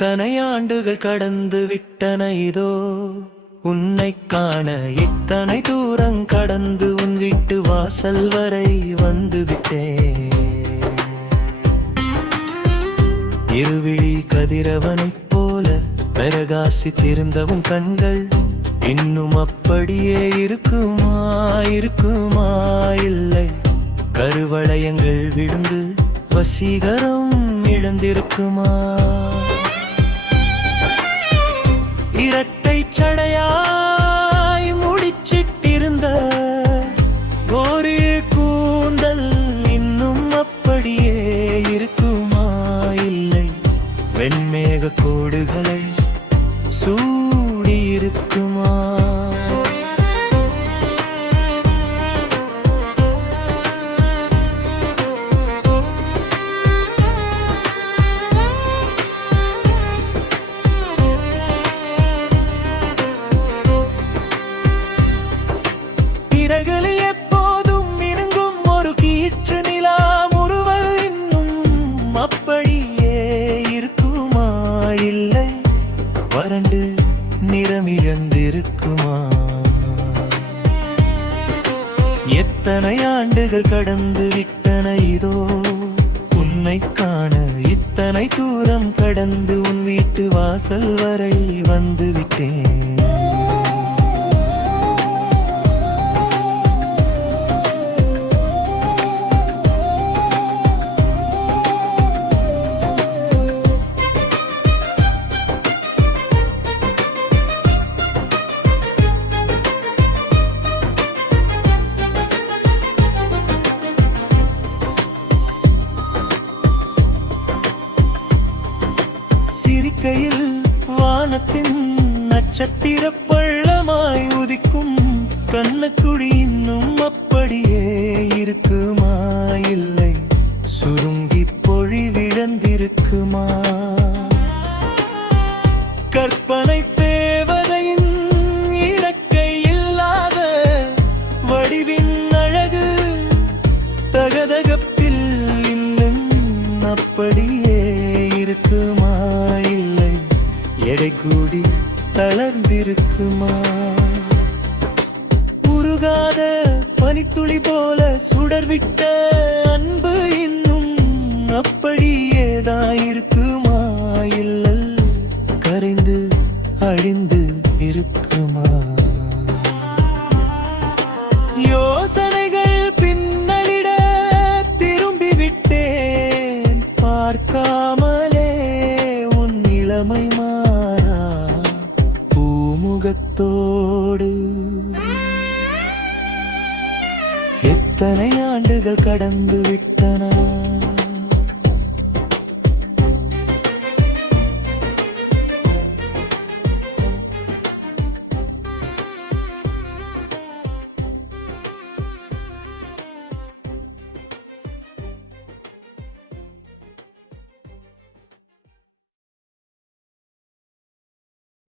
எத்தனை ஆண்டுகள் கடந்து விட்டன இதோ உன்னை காண, இத்தனை தூரம் கடந்து உன் வீட்டு வாசல் வரை வந்து விட்டேன். இருவிழி கதிரவனைப் போல பிரகாசித்திருந்தவும் கண்கள் இன்னும் அப்படியே இருக்குமா இருக்குமா? இல்லை, கருவளையங்கள் விழுந்து வசீகரம் இழந்திருக்குமா? இரட்டை சடையாய் முடிச்சிட்டிருந்த ஒரு கூந்தல் இன்னும் அப்படியே இருக்குமா? இல்லை, வெண்மேக கோடுகளை சூடியிருக்குமா? பிறகுகளில் எப்போதும் மினுங்கும் ஒரு கீற்று நிலா முறுவல் இன்னும் அப்படியே இருக்குமா? இல்லை, வறண்டு நிறமிழந்திருக்குமா? எத்தனை ஆண்டுகள் கடந்து விட்டன இதோ உன்னை காண, இத்தனை தூரம் கடந்து உன் வீட்டு வாசல் வரை வந்து விட்டேன். சிரிக்கையில் வானத்தின் நட்சத்திர பள்ளமாய் உதிக்கும் கண்ணக்குடி இன்னும் அப்படியே இருக்குமா? இல்லை, சுருங்கி பொழிவிழந்திருக்குமா? கற்பனை தேவதையின் இறக்கை இல்லாத வடிவின் அழகு தகதகப்பில் இன்னும் அப்படியே இருக்குமா? இல்லை, எடை கூடி தளர்ந்திருக்குமா? உருகாத பனித்துளி போல சுடர்விட்ட அன்பு இன்னும் அப்படியேதான் இருக்குமா? இல்லை, கரைந்து அழிந்து இருக்குமா? யோசனைகள் பின்னலிட திரும்பி விட்டேன், பார்க்காமலே உன் இளமை மாறா பூமுகத்தோடு. எத்தனை ஆண்டுகள் கடந்து விட்டு